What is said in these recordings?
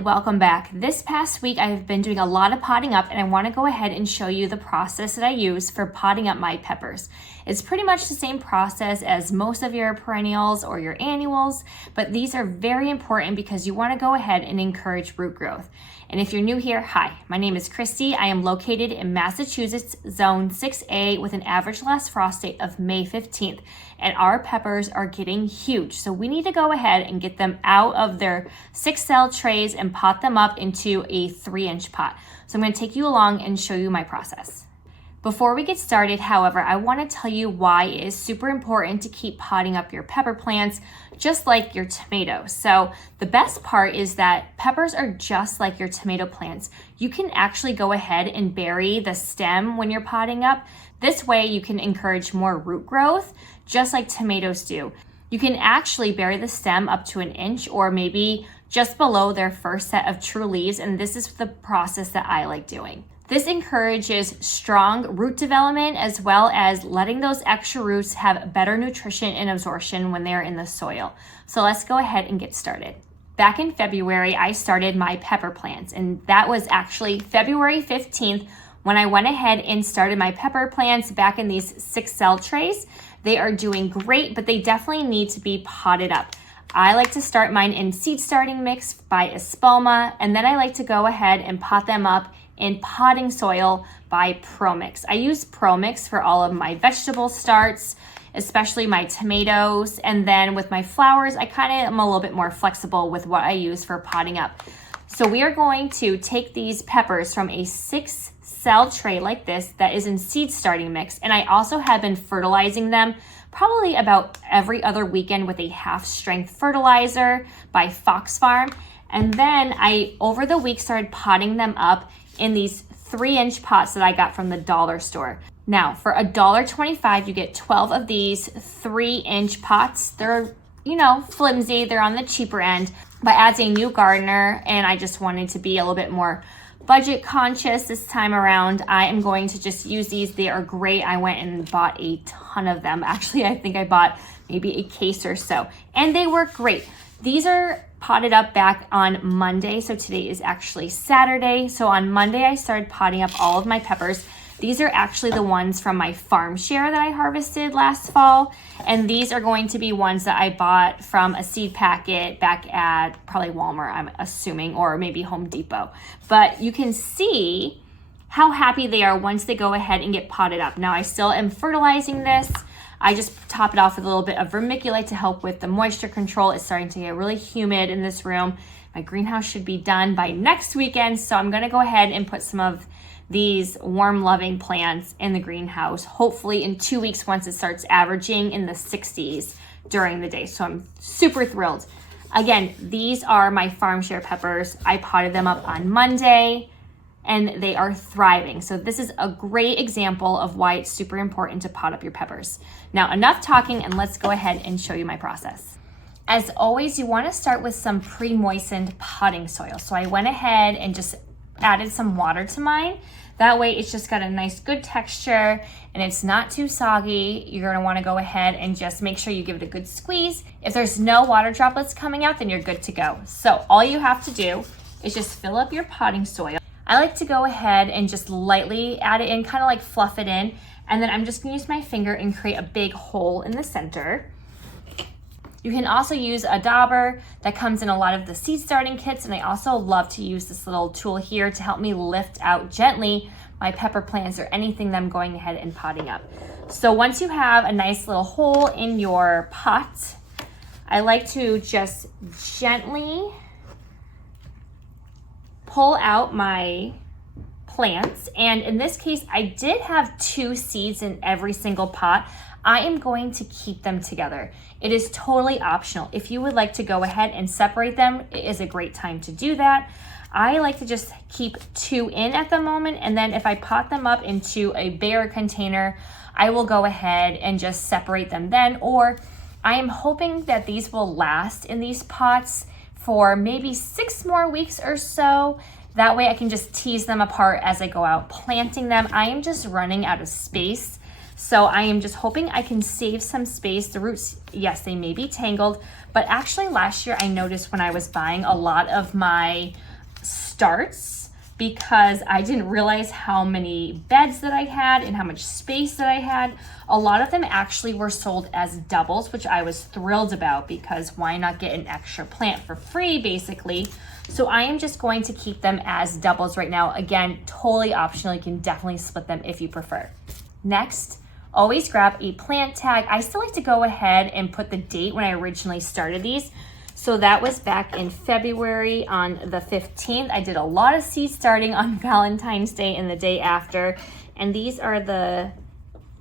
welcome back. This past week I've been doing a lot of potting up, and I want to go ahead and show you the process that I use for potting up my peppers. It's pretty much the same process as most of your perennials or your annuals, but these are very important because you want to go ahead and encourage root growth. And if you're new here, hi, my name is Kristy. I am located in Massachusetts, Zone 6A, with an average last frost date of May 15th. And our peppers are getting huge. So we need to go ahead and get them out of their 6-cell trays and pot them up into a 3-inch pot. So I'm going to take you along and show you my process. Before we get started, however, I want to tell you why it is super important to keep potting up your pepper plants, just like your tomatoes. So the best part is that peppers are just like your tomato plants. You can actually go ahead and bury the stem when you're potting up. This way you can encourage more root growth, just like tomatoes do. You can actually bury the stem up to 1 inch or maybe just below their first set of true leaves, and this is the process that I like doing. This encourages strong root development as well as letting those extra roots have better nutrition and absorption when they're in the soil. So let's go ahead and get started. Back in February, I started my pepper plants, and that was actually February 15th when I went ahead and started my pepper plants back in these 6-cell trays. They are doing great, but they definitely need to be potted up. I like to start mine in seed starting mix by Espalma, and then I like to go ahead and pot them up in potting soil by ProMix. I use ProMix for all of my vegetable starts, especially my tomatoes, and then with my flowers, I kind of am a little bit more flexible with what I use for potting up. So we are going to take these peppers from a 6-cell tray like this that is in seed starting mix, and I also have been fertilizing them probably about every other weekend with a half-strength fertilizer by Fox Farm. And then I, over the week, started potting them up in these 3-inch pots that I got from the dollar store. Now, for $1.25, you get 12 of these 3-inch pots. They're, flimsy. They're on the cheaper end. But as a new gardener, and I just wanted to be a little bit more budget conscious this time around, I am going to just use these. They are great. I went and bought a ton of them. Actually, I think I bought maybe a case or so, and they work great. These are potted up back on Monday, so today is actually Saturday. So on Monday, I started potting up all of my peppers. These are actually the ones from my farm share that I harvested last fall, and these are going to be ones that I bought from a seed packet back at probably Walmart, I'm assuming, or maybe Home Depot. But you can see how happy they are once they go ahead and get potted up. Now I still am fertilizing this. I just top it off with a little bit of vermiculite to help with the moisture control. It's starting to get really humid in this room. My greenhouse should be done by next weekend, so I'm gonna go ahead and put some of these warm loving plants in the greenhouse, hopefully in 2 weeks once it starts averaging in the 60s during the day. So I'm super thrilled. Again, these are my farm share peppers. I potted them up on Monday and they are thriving. So this is a great example of why it's super important to pot up your peppers. Now, enough talking, and let's go ahead and show you my process. As always, you want to start with some pre-moistened potting soil. So I went ahead and just added some water to mine. That way it's just got a nice good texture and it's not too soggy. You're gonna wanna go ahead and just make sure you give it a good squeeze. If there's no water droplets coming out, then you're good to go. So all you have to do is just fill up your potting soil. I like to go ahead and just lightly add it in, kind of like fluff it in. And then I'm just gonna use my finger and create a big hole in the center. You can also use a dauber that comes in a lot of the seed starting kits, and I also love to use this little tool here to help me lift out gently my pepper plants or anything that I'm going ahead and potting up. So once you have a nice little hole in your pot, I like to just gently pull out my plants. And in this case, I did have 2 seeds in every single pot. I am going to keep them together. It is totally optional. If you would like to go ahead and separate them, it is a great time to do that. I like to just keep 2 in at the moment, and then if I pot them up into a bare container, I will go ahead and just separate them then, or I am hoping that these will last in these pots for maybe 6 more weeks or so. That way I can just tease them apart as I go out planting them. I am just running out of space. So I am just hoping I can save some space. The roots, yes, they may be tangled, but actually last year I noticed when I was buying a lot of my starts because I didn't realize how many beds that I had and how much space that I had. A lot of them actually were sold as doubles, which I was thrilled about because why not get an extra plant for free basically. So I am just going to keep them as doubles right now. Again, totally optional. You can definitely split them if you prefer. Next, always grab a plant tag. I still like to go ahead and put the date when I originally started these. So that was back in February on the 15th. I did a lot of seed starting on Valentine's Day and the day after. And these are the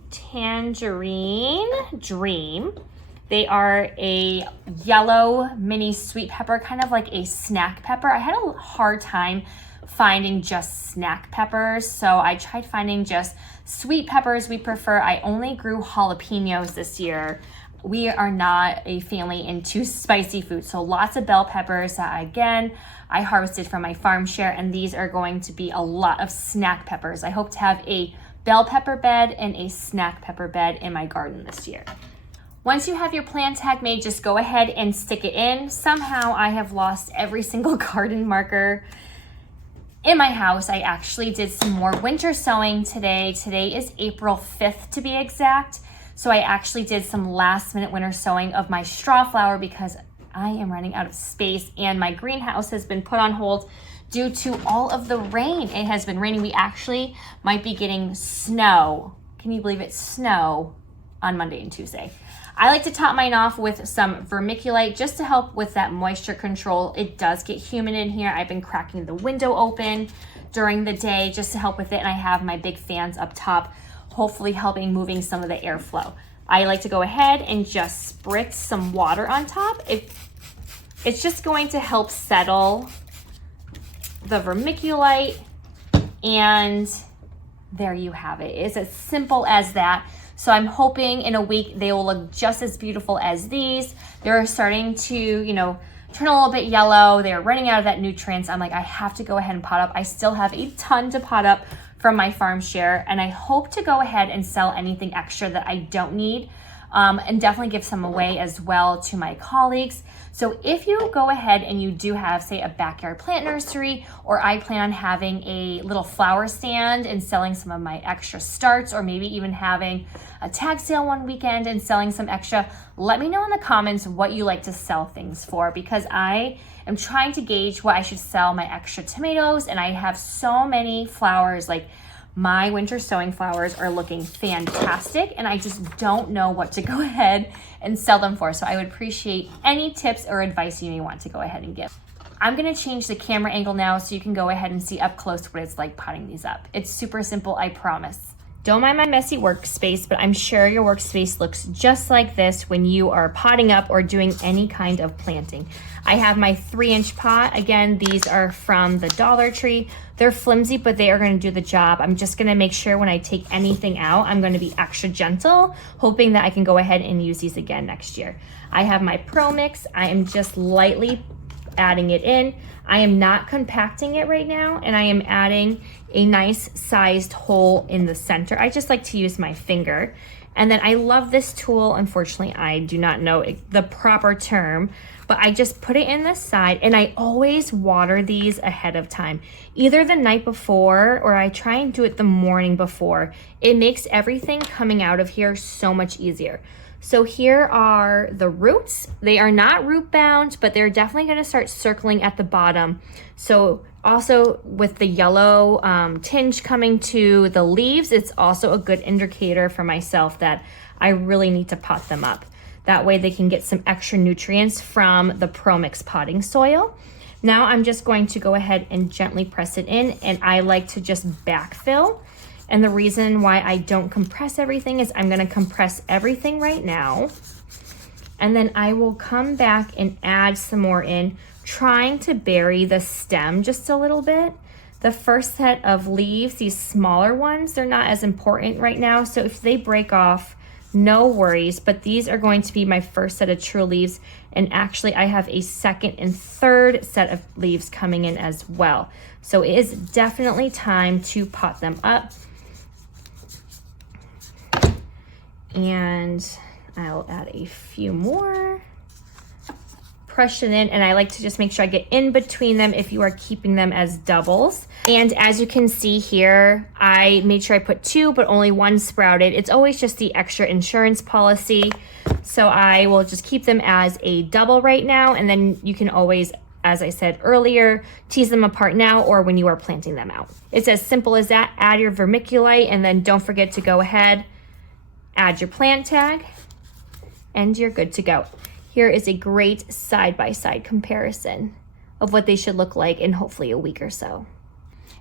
Tangerine Dream. They are a yellow mini sweet pepper, kind of like a snack pepper. I had a hard time finding just snack peppers, so I tried finding just sweet peppers we prefer. I only grew jalapenos this year. We are not a family into spicy food, so lots of bell peppers that again I harvested from my farm share, and these are going to be a lot of snack peppers. I hope to have a bell pepper bed and a snack pepper bed in my garden this year. Once you have your plant tag made, just go ahead and stick it in. Somehow I have lost every single garden marker in my house. I actually did some more winter sowing today. Today is April 5th to be exact. So I actually did some last minute winter sowing of my straw flower because I am running out of space and my greenhouse has been put on hold due to all of the rain. It has been raining. We actually might be getting snow. Can you believe it? Snow on Monday and Tuesday. I like to top mine off with some vermiculite just to help with that moisture control. It does get humid in here. I've been cracking the window open during the day just to help with it. And I have my big fans up top, hopefully helping moving some of the airflow. I like to go ahead and just spritz some water on top. It's just going to help settle the vermiculite, and there you have it. It's as simple as that. So I'm hoping in a week they will look just as beautiful as these. They're starting to, turn a little bit yellow. They're running out of that nutrients. I'm like, I have to go ahead and pot up. I still have a ton to pot up from my farm share, and I hope to go ahead and sell anything extra that I don't need, and definitely give some away as well to my colleagues. So if you go ahead and you do have, say, a backyard plant nursery, or I plan on having a little flower stand and selling some of my extra starts, or maybe even having a tag sale one weekend and selling some extra, let me know in the comments what you like to sell things for, because I am trying to gauge what I should sell my extra tomatoes, and I have so many flowers. Like, my winter sowing flowers are looking fantastic, and I just don't know what to go ahead and sell them for. So I would appreciate any tips or advice you may want to go ahead and give. I'm gonna change the camera angle now so you can go ahead and see up close what it's like potting these up. It's super simple, I promise. Don't mind my messy workspace, but I'm sure your workspace looks just like this when you are potting up or doing any kind of planting. I have my 3-inch pot. Again, these are from the Dollar Tree. They're flimsy, but they are going to do the job. I'm just going to make sure when I take anything out, I'm going to be extra gentle, hoping that I can go ahead and use these again next year. I have my Pro Mix. I am just lightly adding it in. I am not compacting it right now, and I am adding a nice sized hole in the center. I just like to use my finger. And then I love this tool. Unfortunately, I do not know the proper term, but I just put it in the side, and I always water these ahead of time, either the night before, or I try and do it the morning before. It makes everything coming out of here so much easier. So here are the roots. They are not root bound, but they're definitely going to start circling at the bottom. So also with the yellow tinge coming to the leaves, it's also a good indicator for myself that I really need to pot them up. That way they can get some extra nutrients from the Pro Mix potting soil. Now I'm just going to go ahead and gently press it in, and I like to just backfill. And the reason why I don't compress everything is I'm going to compress everything right now, and then I will come back and add some more in, trying to bury the stem just a little bit. The first set of leaves, these smaller ones, they're not as important right now, so if they break off, no worries, but these are going to be my first set of true leaves, and actually I have a second and third set of leaves coming in as well. So it is definitely time to pot them up. And I'll add a few more. crush it in, and I like to just make sure I get in between them if you are keeping them as doubles. And as you can see here, I made sure I put 2, but only 1 sprouted. It's always just the extra insurance policy. So I will just keep them as a double right now, and then you can always, as I said earlier, tease them apart now or when you are planting them out. It's as simple as that. Add your vermiculite, and then don't forget to go ahead, add your plant tag, and you're good to go. Here is a great side-by-side comparison of what they should look like in hopefully a week or so.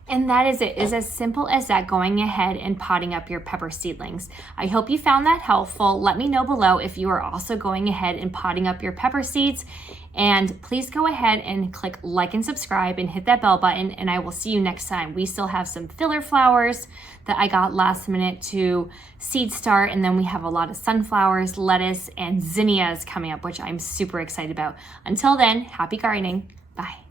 And that is it. It's as simple as that, going ahead and potting up your pepper seedlings. I hope you found that helpful. Let me know below if you are also going ahead and potting up your pepper seeds. And please go ahead and click like and subscribe and hit that bell button, and I will see you next time. We still have some filler flowers that I got last minute to seed start, and then we have a lot of sunflowers, lettuce, and zinnias coming up, which I'm super excited about. Until then, happy gardening. Bye.